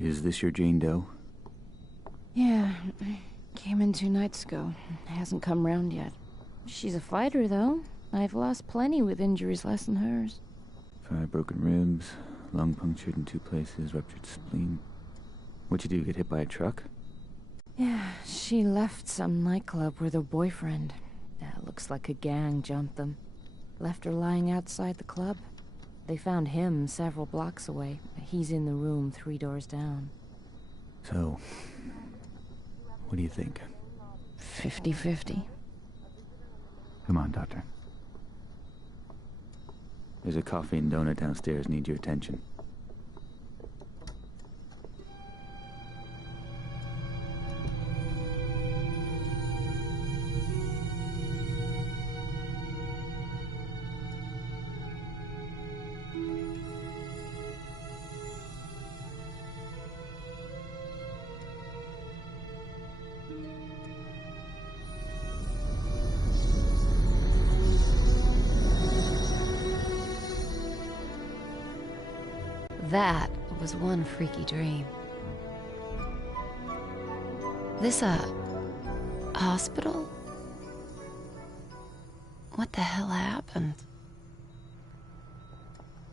Is this your Jane Doe? Yeah, came in 2 nights ago. Hasn't come round yet. She's a fighter, though. I've lost plenty with injuries less than hers. 5 broken ribs, lung punctured in 2 places, ruptured spleen. What'd you do, get hit by a truck? Yeah, she left some nightclub with her boyfriend. Looks like a gang jumped them. Left her lying outside the club. They found him several blocks away. He's in the room 3 doors down. So, what do you think? 50-50. Come on, Doctor. There's a coffee and donut downstairs. Need your attention. That was one freaky dream. This a hospital? What the hell happened?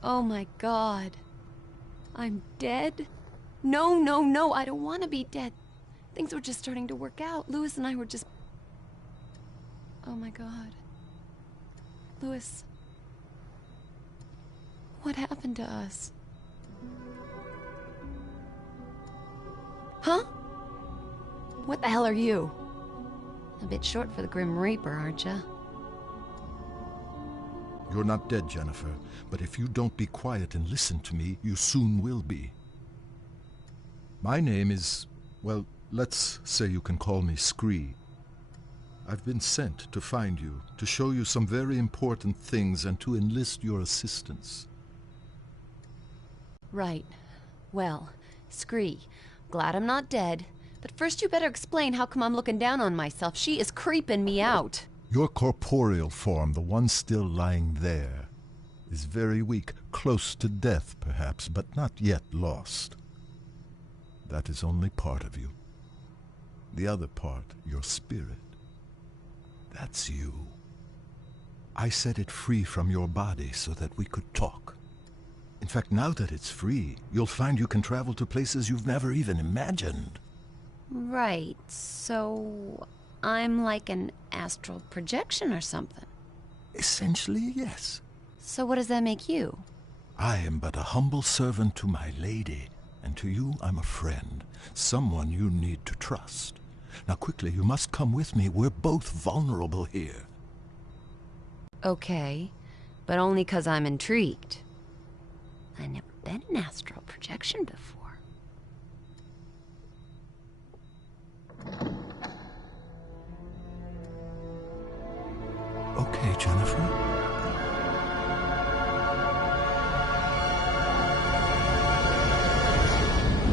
Oh my God. I'm dead? No, no, no, I don't want to be dead. Things were just starting to work out. Louis and I were just... Oh my God. Louis. What happened to us? Huh? What the hell are you? A bit short for the Grim Reaper, aren't you? You're not dead, Jennifer, but if you don't be quiet and listen to me, you soon will be. My name is, well, let's say you can call me Scree. I've been sent to find you, to show you some very important things and to enlist your assistance. Right. Well, Scree, glad I'm not dead, but first you better explain how come I'm looking down on myself. She is creeping me out. Your corporeal form, the one still lying there, is very weak, close to death perhaps, but not yet lost. That is only part of you. The other part, your spirit, that's you. I set it free from your body so that we could talk. In fact, now that it's free, you'll find you can travel to places you've never even imagined. Right, so I'm like an astral projection or something. Essentially, yes. So what does that make you? I am but a humble servant to my lady, and to you I'm a friend, someone you need to trust. Now quickly, you must come with me. We're both vulnerable here. Okay, but only 'cause I'm intrigued. I've never been an astral projection before. Okay, Jennifer.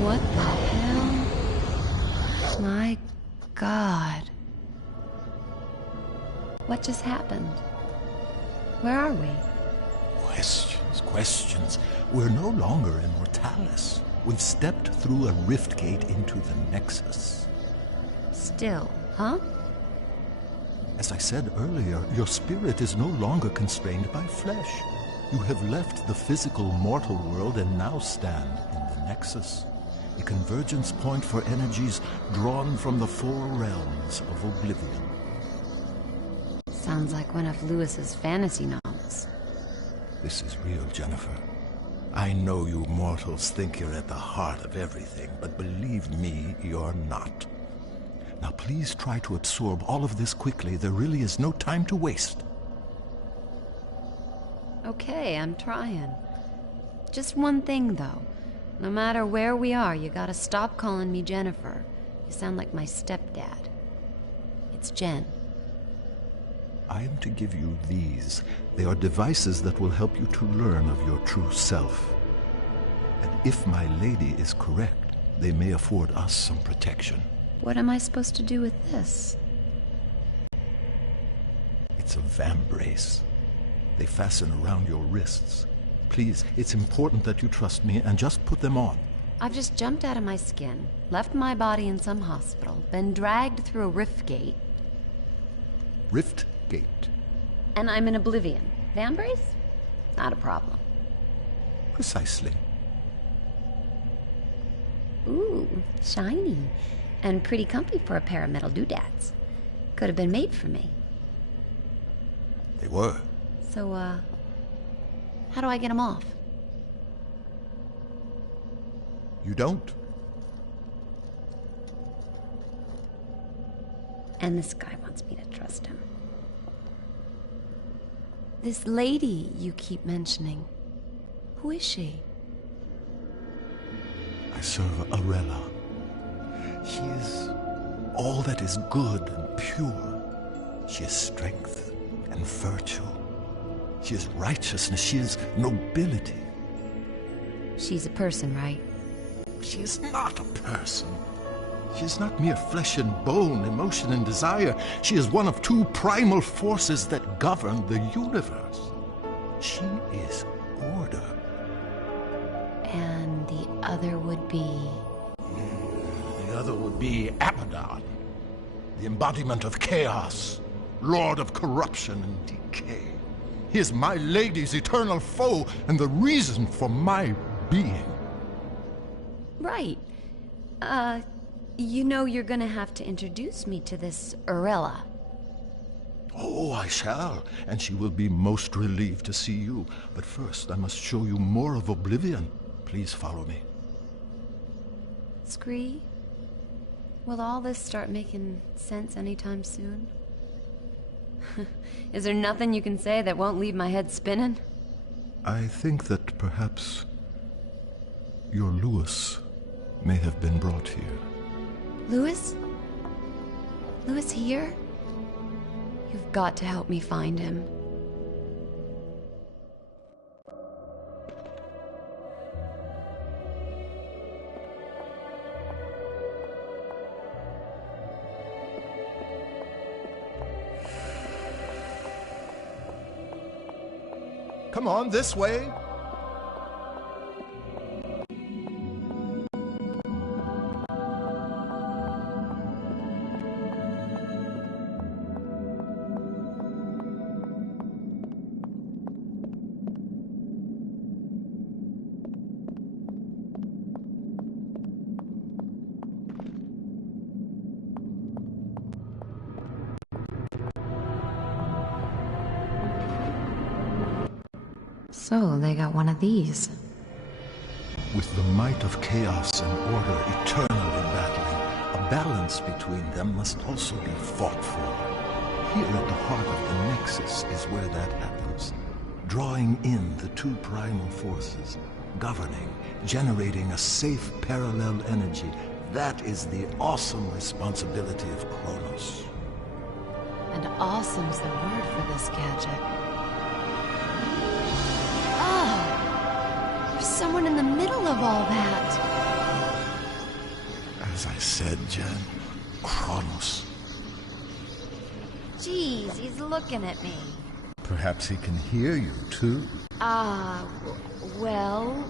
What the hell? My God. What just happened? Where are we? Questions. We're no longer in Mortalis. We've stepped through a rift gate into the Nexus. Still, huh? As I said earlier, your spirit is no longer constrained by flesh. You have left the physical mortal world and now stand in the Nexus, a convergence point for energies drawn from the 4 realms of oblivion. Sounds like one of Lewis's fantasy novels. This is real, Jennifer. I know you mortals think you're at the heart of everything, but believe me, you're not. Now please try to absorb all of this quickly. There really is no time to waste. Okay, I'm trying. Just one thing, though. No matter where we are, you gotta stop calling me Jennifer. You sound like my stepdad. It's Jen. I am to give you these. They are devices that will help you to learn of your true self. And if my lady is correct, they may afford us some protection. What am I supposed to do with this? It's a vambrace. They fasten around your wrists. Please, it's important that you trust me and just put them on. I've just jumped out of my skin, left my body in some hospital, been dragged through a rift gate. Rift gate? And I'm in oblivion. Van brace? Not a problem. Precisely. Ooh, shiny. And pretty comfy for a pair of metal doodads. Could have been made for me. They were. So, how do I get them off? You don't. And this guy wants me to trust him. This lady you keep mentioning, who is she? I serve Arella. She is all that is good and pure. She is strength and virtue. She is righteousness. She is nobility. She's a person, right? She is not a person. She is not mere flesh and bone, emotion and desire. She is one of two primal forces that govern the universe. She is order. And the other would be... The other would be Abaddon, the embodiment of chaos, lord of corruption and decay. He is my lady's eternal foe and the reason for my being. Right. You know you're gonna have to introduce me to this Arella. Oh, I shall, and she will be most relieved to see you. But first, I must show you more of Oblivion. Please follow me. Scree, will all this start making sense anytime soon? Is there nothing you can say that won't leave my head spinning? I think that perhaps your Lewis may have been brought here. Lewis? Lewis here? You've got to help me find him. Come on, this way. So, they got one of these. With the might of chaos and order eternally battling, a balance between them must also be fought for. Here at the heart of the Nexus is where that happens. Drawing in the two primal forces, governing, generating a safe parallel energy. That is the awesome responsibility of Kronos. And awesome's the word for this gadget. There's someone in the middle of all that. As I said, Jen, Kronos. Jeez, he's looking at me. Perhaps he can hear you, too. Well...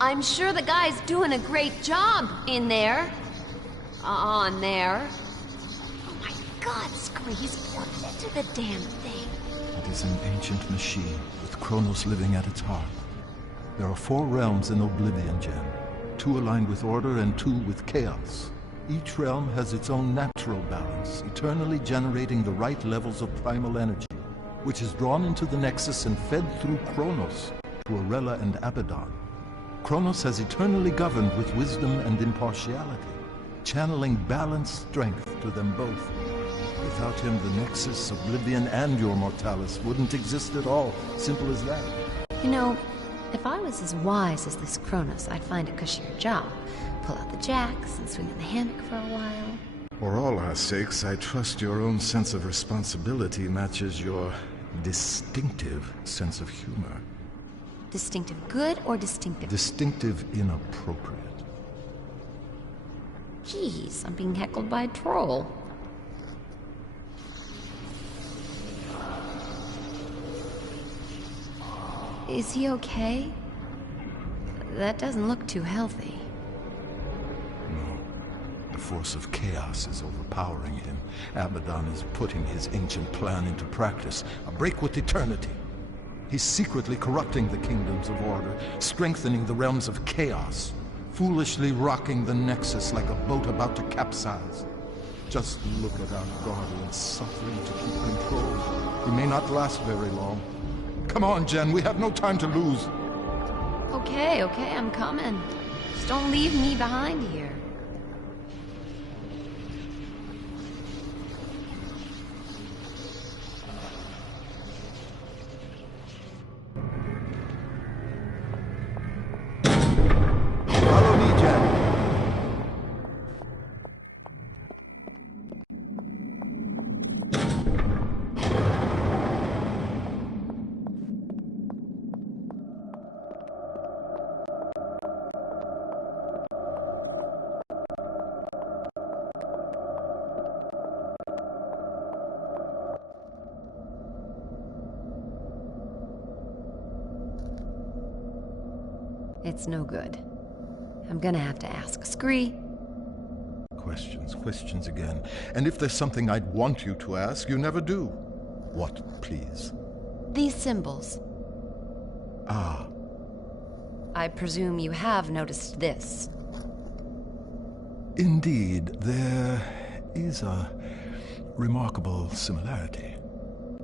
I'm sure the guy's doing a great job in there. On there. Oh my God, Scree, he's plugged into the damn thing. It is an ancient machine, with Kronos living at its heart. There are 4 realms in Oblivion, Jen. 2 aligned with order and 2 with chaos. Each realm has its own natural balance, eternally generating the right levels of primal energy, which is drawn into the Nexus and fed through Kronos to Arella and Abaddon. Kronos has eternally governed with wisdom and impartiality, channeling balanced strength to them both. Without him, the Nexus, Oblivion, and your Mortalis wouldn't exist at all. Simple as that. You know, if I was as wise as this Kronos, I'd find a cushier job. Pull out the jacks and swing in the hammock for a while. For all our sakes, I trust your own sense of responsibility matches your distinctive sense of humor. Distinctive good or distinctive? Distinctive inappropriate. Jeez, I'm being heckled by a troll. Is he okay? That doesn't look too healthy. No. The force of chaos is overpowering him. Abaddon is putting his ancient plan into practice. A break with eternity. He's secretly corrupting the kingdoms of order, strengthening the realms of chaos, foolishly rocking the Nexus like a boat about to capsize. Just look at our guardian suffering to keep control. He may not last very long. Come on, Jen, we have no time to lose. Okay, I'm coming. Just don't leave me behind here. Follow me, Jen. It's no good. I'm gonna have to ask. Scree. Questions again. And if there's something I'd want you to ask, you never do. What, please? These symbols. Ah, I presume you have noticed this. indeed, there is a remarkable similarity.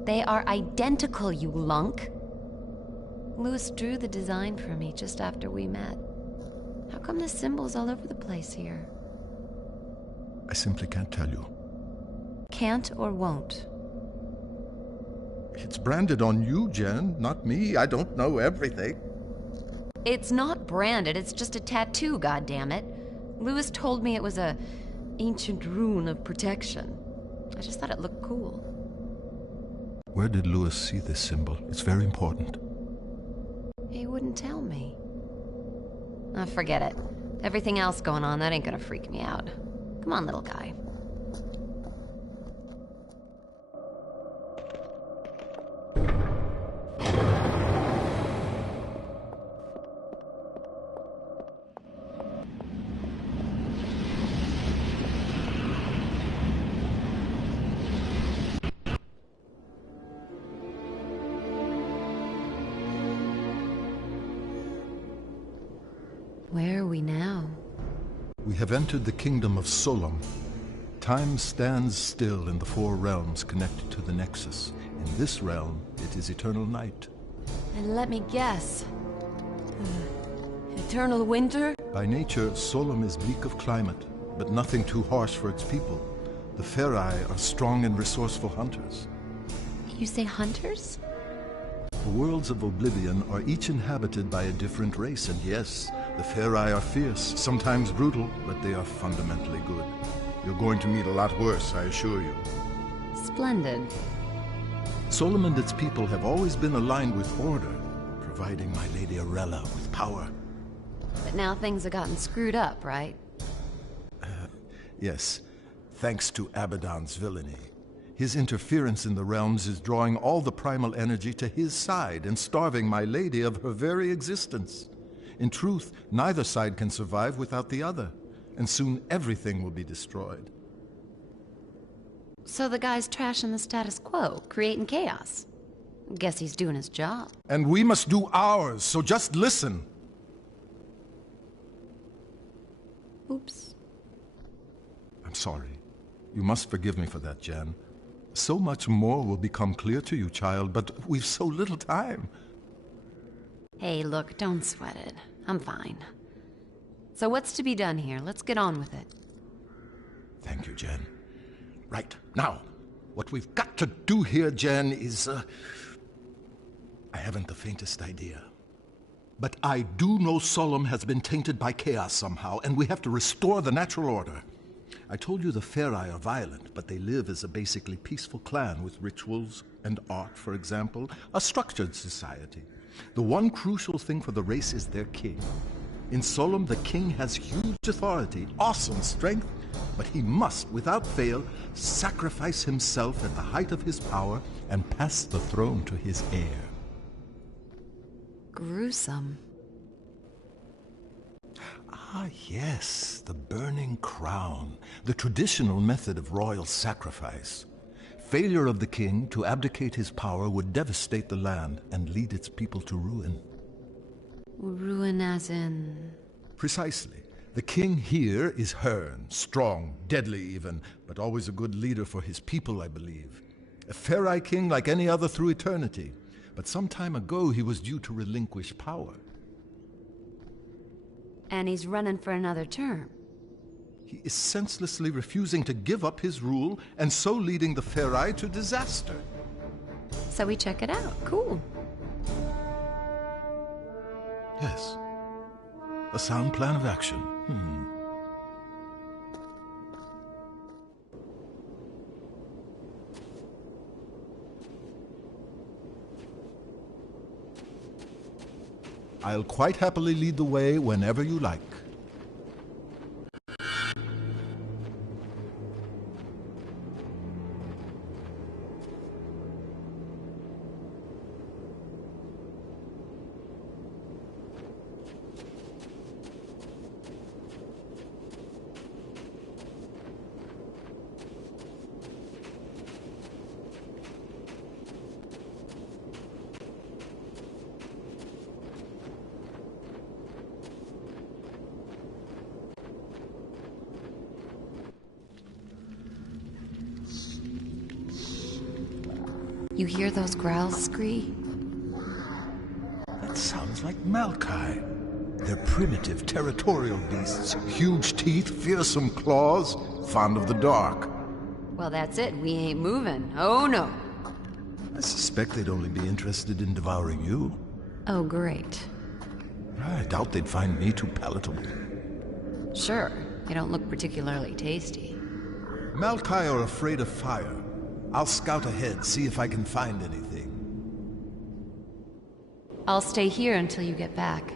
They are identical, you lunk. Louis drew the design for me just after we met. How come the symbols all over the place here? I simply can't tell you. Can't or won't? It's branded on you, Jen, not me. I don't know everything. It's not branded, it's just a tattoo, goddammit. Louis told me it was a ancient rune of protection. I just thought it looked cool. Where did Louis see this symbol? It's very important. He wouldn't tell me. Ah, forget it. Everything else going on, that ain't gonna freak me out. Come on, little guy. Where are we now? We have entered the kingdom of Solom. Time stands still in the four realms connected to the Nexus. In this realm, it is eternal night. And let me guess. Eternal winter? By nature, Solom is bleak of climate, but nothing too harsh for its people. The Ferai are strong and resourceful hunters. You say hunters? The worlds of Oblivion are each inhabited by a different race, and yes, the Ferai are fierce, sometimes brutal, but they are fundamentally good. You're going to meet a lot worse, I assure you. Splendid. Solom and its people have always been aligned with order, providing my Lady Arella with power. But now things have gotten screwed up, right? Yes, thanks to Abaddon's villainy. His interference in the realms is drawing all the primal energy to his side and starving my lady of her very existence. In truth, neither side can survive without the other, and soon everything will be destroyed. So the guy's trashing the status quo, creating chaos. Guess he's doing his job. And we must do ours, so just listen. Oops. I'm sorry. You must forgive me for that, Jan. So much more will become clear to you, child, but we've so little time. Hey, look, don't sweat it. I'm fine. So what's to be done here? Let's get on with it. Thank you, Jen. Right, now, what we've got to do here, Jen, is, I haven't the faintest idea. But I do know Solom has been tainted by chaos somehow, and we have to restore the natural order. I told you the Ferai are violent, but they live as a basically peaceful clan with rituals and art, for example, a structured society. The one crucial thing for the race is their king. In Solom, the king has huge authority, awesome strength, but he must, without fail, sacrifice himself at the height of his power and pass the throne to his heir. gruesome. Ah, yes, the burning crown, the traditional method of royal sacrifice. Failure of the king to abdicate his power would devastate the land and lead its people to ruin. Ruin as in... Precisely. The king here is Hearn, strong, deadly even, but always a good leader for his people, I believe. A Farai king like any other through eternity, but some time ago he was due to relinquish power. And he's running for another term. He is senselessly refusing to give up his rule, and so leading the Farai to disaster. So we check it out. Cool. Yes. A sound plan of action. I'll quite happily lead the way whenever you like. You hear those growls, Scree? That sounds like Malkai. They're primitive, territorial beasts. Huge teeth, fearsome claws, fond of the dark. Well, that's it. We ain't moving. Oh, no. I suspect they'd only be interested in devouring you. Oh, great. I doubt they'd find me too palatable. Sure. You don't look particularly tasty. Malkai are afraid of fire. I'll scout ahead, see if I can find anything. I'll stay here until you get back.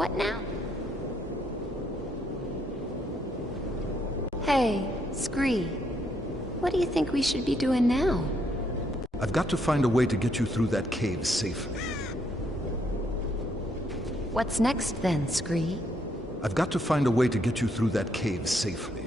What now? Hey, Scree. What do you think we should be doing now? I've got to find a way to get you through that cave safely. What's next then, Scree? I've got to find a way to get you through that cave safely.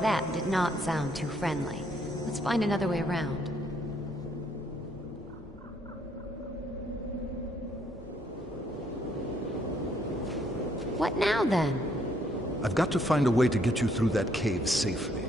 That did not sound too friendly. Let's find another way around. What now, then? I've got to find a way to get you through that cave safely.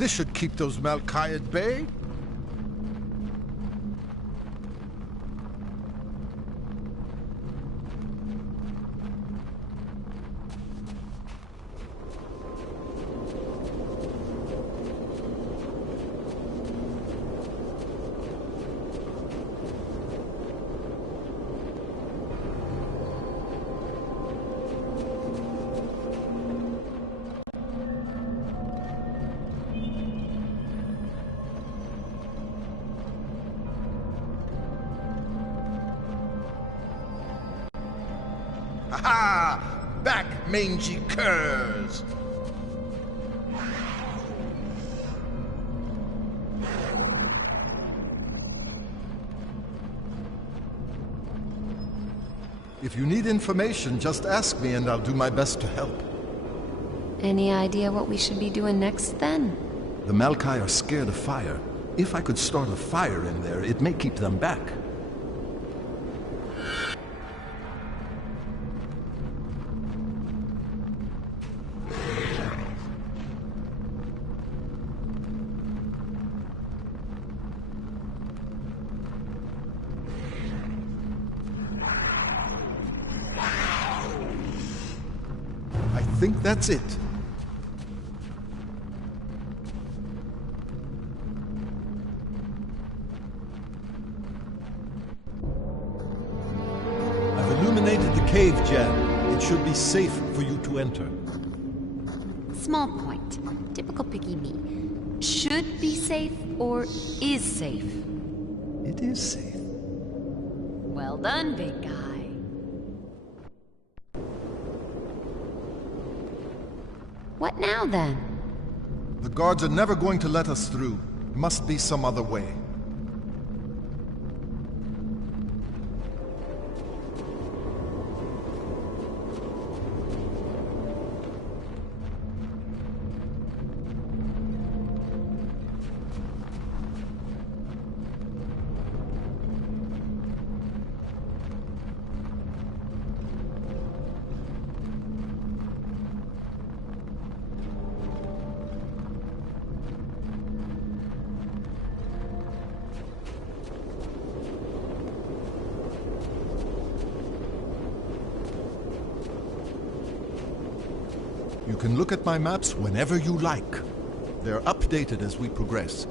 This should keep those Malkai at bay. Ha! Back, mangy curs! If you need information, just ask me and I'll do my best to help. Any idea what we should be doing next, then? The Malkai are scared of fire. If I could start a fire in there, it may keep them back. I think that's it. I've illuminated the cave, Jan. It should be safe for you to enter. Small point. Typical picky me. Should be safe or is safe? It is safe. Well done, big guy. What now, then? The guards are never going to let us through. Must be some other way. You can look at my maps whenever you like. They're updated as we progress.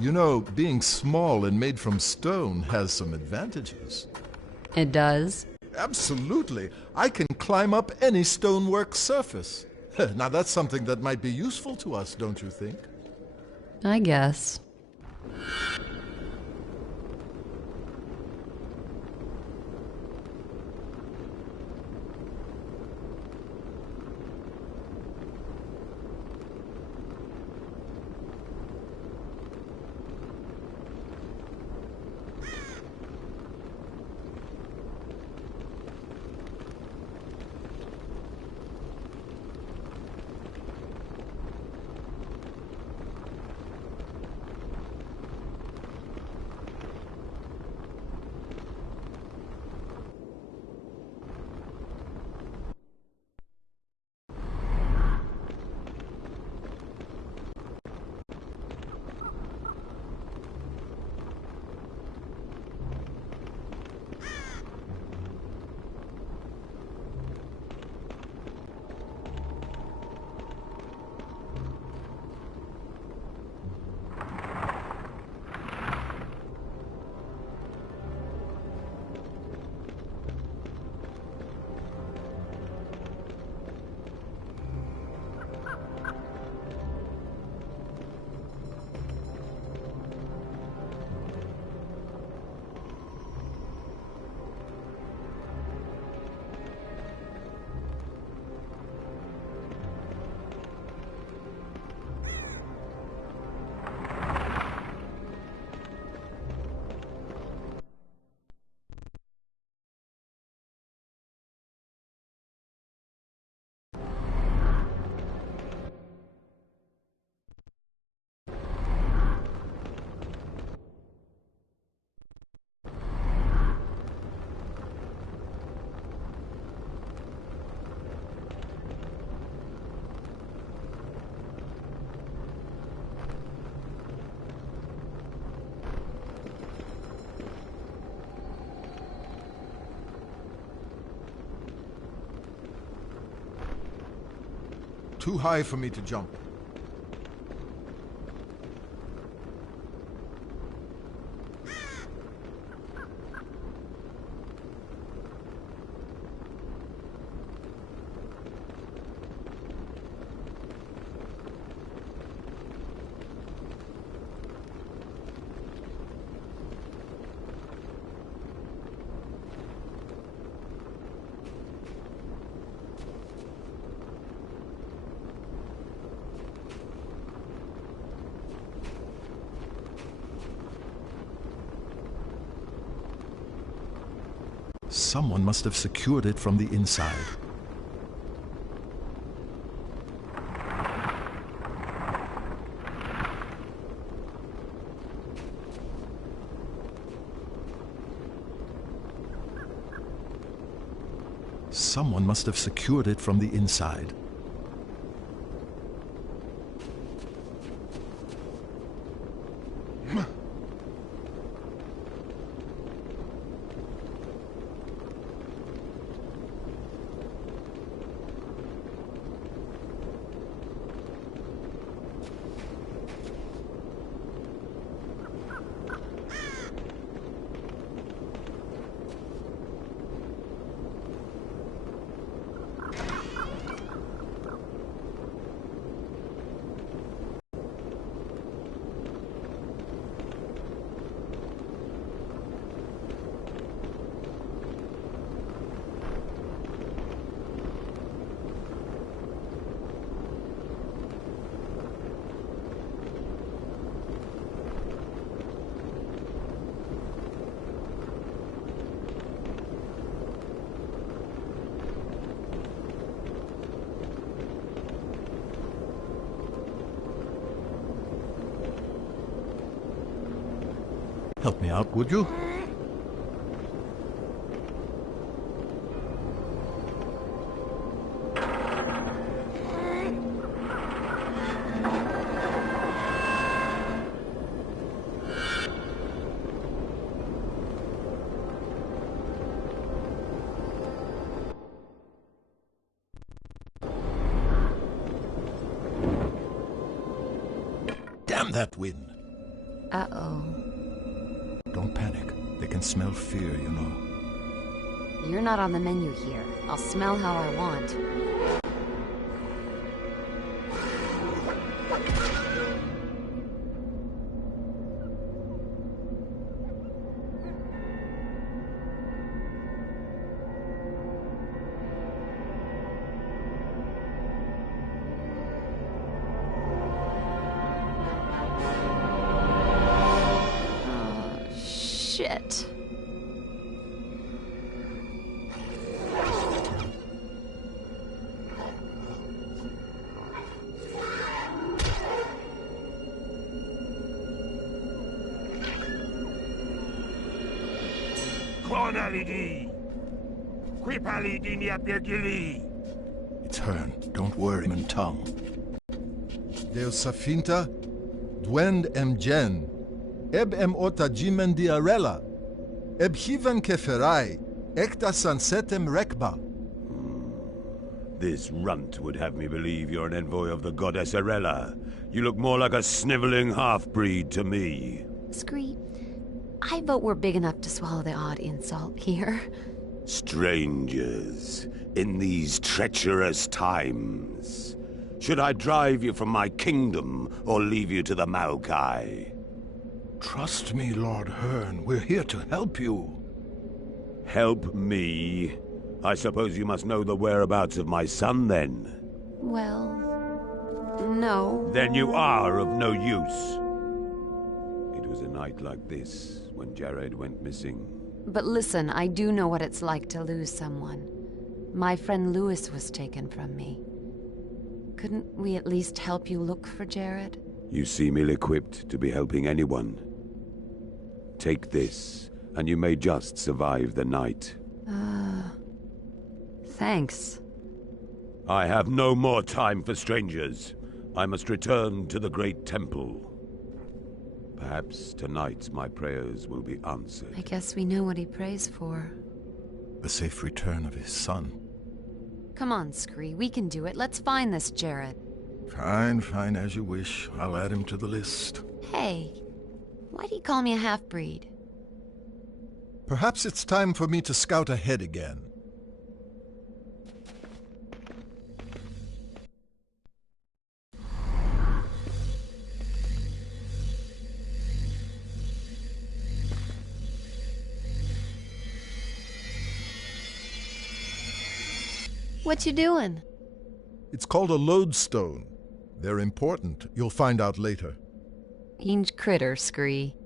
You know, being small and made from stone has some advantages. It does? Absolutely. I can climb up any stonework surface. Now that's something that might be useful to us, don't you think? I guess. Too high for me to jump. Someone must have secured it from the inside. Someone must have secured it from the inside. Help me out, would you? Damn that wind! Uh-oh. Don't panic. They can smell fear, you know. You're not on the menu here. I'll smell how I want. Shit. It's Hearn. Don't worry, in tongue. Deus Safinta, Dwend em Gen, Eb em ota jimen diarella, Eb hivan keferai, Ekta sunsetem rekba. This runt would have me believe you're an envoy of the goddess Arella. You look more like a sniveling half-breed to me. Scree, I vote we're big enough to swallow the odd insult here. Strangers, in these treacherous times. Should I drive you from my kingdom, or leave you to the Maokai? Trust me, Lord Hearn. We're here to help you. Help me? I suppose you must know the whereabouts of my son, then? Well, no. Then you are of no use. It was a night like this when Jared went missing. But listen, I do know what it's like to lose someone. My friend Lewis was taken from me. Couldn't we at least help you look for Jared? You seem ill-equipped to be helping anyone. Take this, and you may just survive the night. Thanks. I have no more time for strangers. I must return to the Great Temple. Perhaps tonight my prayers will be answered. I guess we know what he prays for. The safe return of his son. Come on, Scree, we can do it. Let's find this Jared. Fine, fine, as you wish. I'll add him to the list. Hey, why do you call me a half-breed? Perhaps it's time for me to scout ahead again. What you doing? It's called a lodestone. They're important. You'll find out later. Inch critter, Scree.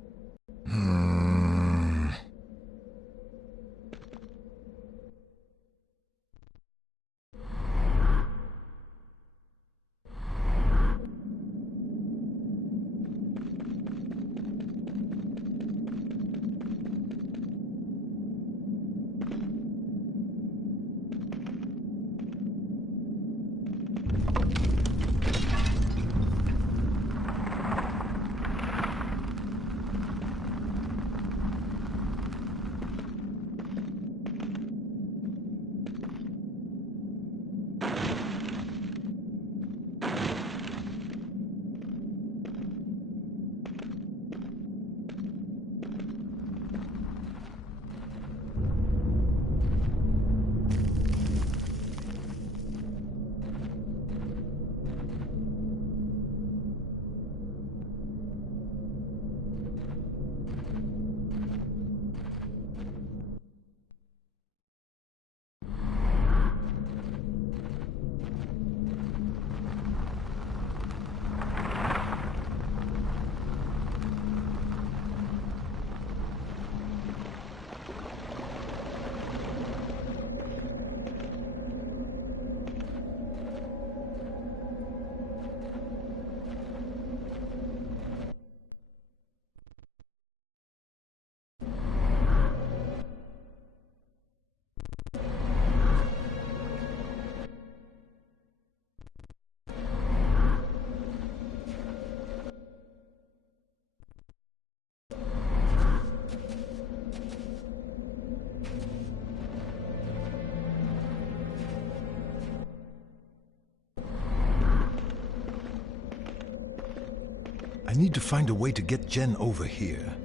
I need to find a way to get Jen over here.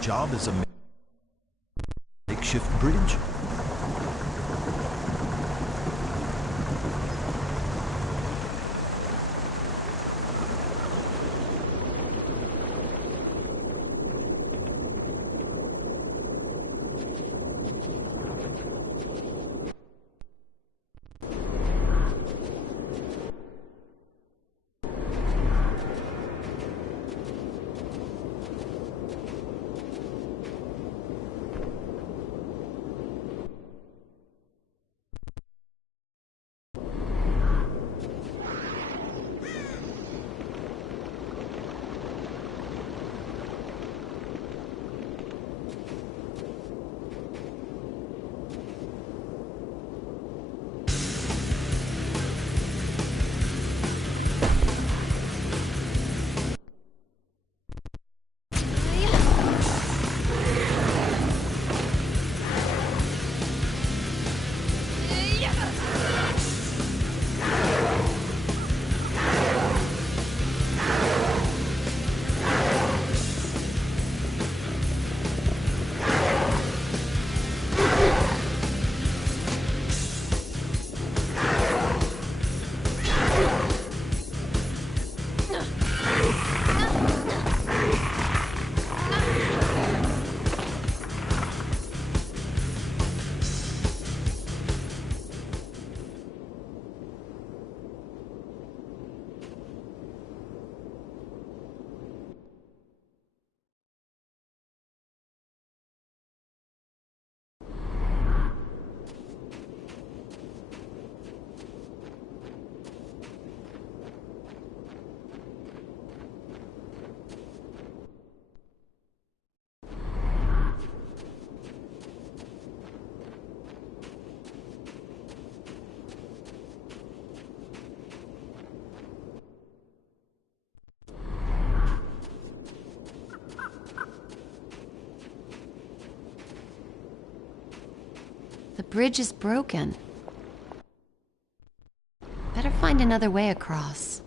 Job as a makeshift bridge? The bridge is broken. Better find another way across.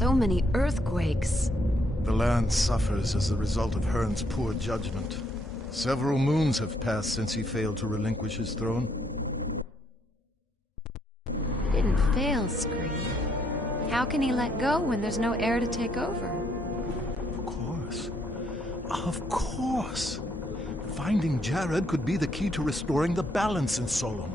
So many earthquakes. The land suffers as a result of Hearn's poor judgment. Several moons have passed since he failed to relinquish his throne. He didn't fail, Scree. How can he let go when there's no heir to take over? Of course. Of course. Finding Jared could be the key to restoring the balance in Solom.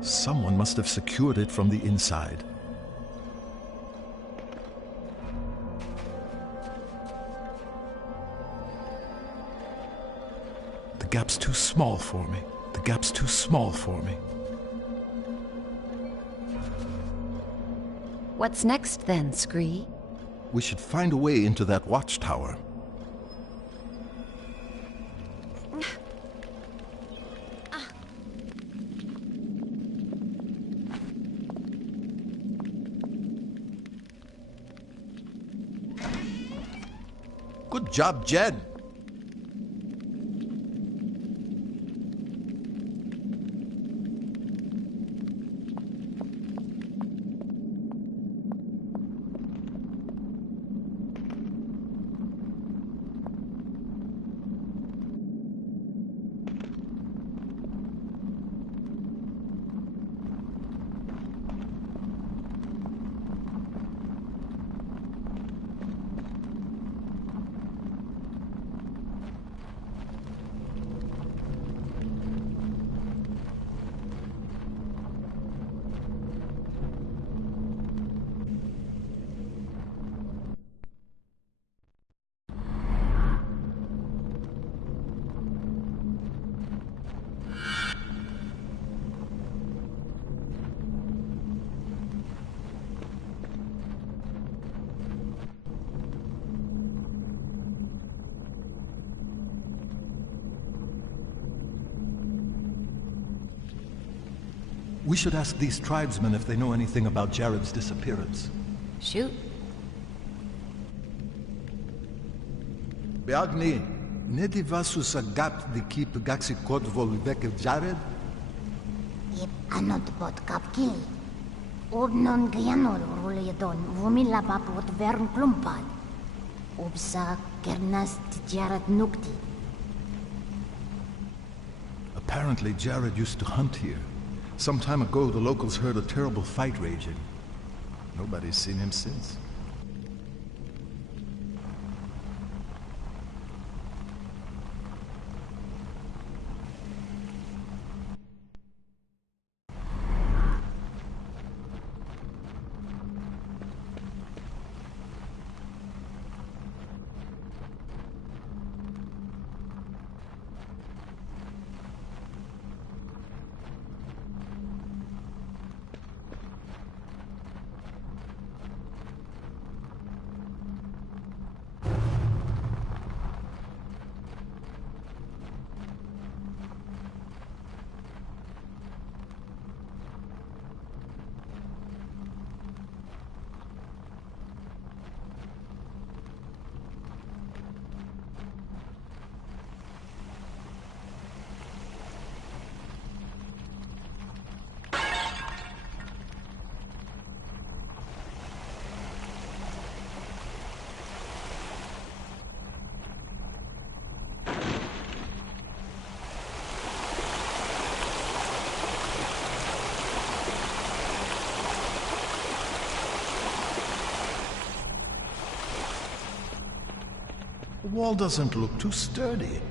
Someone must have secured it from the inside. The gap's too small for me. The gap's too small for me. What's next then, Scree? We should find a way into that watchtower. Good job, Jen. We should ask these tribesmen if they know anything about Jared's disappearance. Shoot. Beagni, nedi vasu sa gat di kip gaxi kod volvek Jared? Ip anot bot kapkili. Urnon gyanol ruledon vumila papot vern klumpad. Ubsa kernas Jared nukti. Apparently Jared used to hunt here. Some time ago, the locals heard a terrible fight raging. Nobody's seen him since. The wall doesn't look too sturdy.